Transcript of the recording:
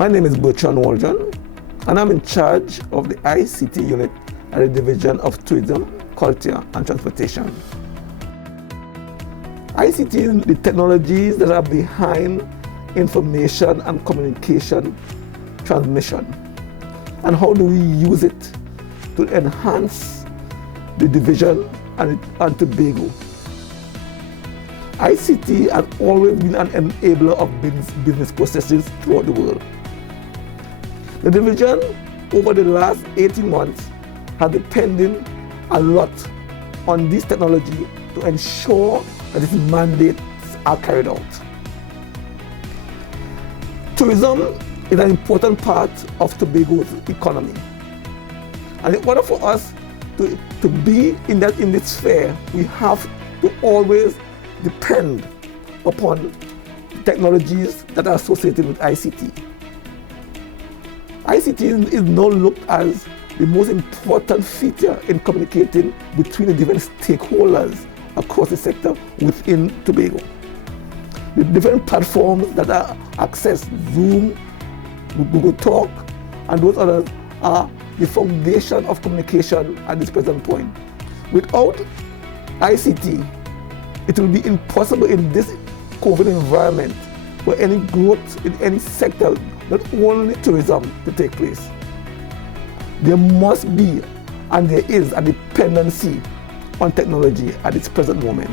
My name is Bertrand Waldron, and I'm in charge of the ICT unit at the Division of Tourism, Culture and Transportation. ICT is the technologies that are behind information and communication transmission. And how do we use it to enhance the division and Tobago? ICT has always been an enabler of business processes throughout the world. The division, over the last 18 months, has depended a lot on this technology to ensure that its mandates are carried out. Tourism is an important part of Tobago's economy. And in order for us to be in this sphere, we have to always depend upon technologies that are associated with ICT. ICT is now looked as the most important feature in communicating between the different stakeholders across the sector within Tobago. The different platforms that are accessed, Zoom, Google Talk, and those others are the foundation of communication at this present point. Without ICT, it will be impossible in this COVID environment for any growth in any sector, not only tourism, to take place. There must be, and there is, a dependency on technology at its present moment.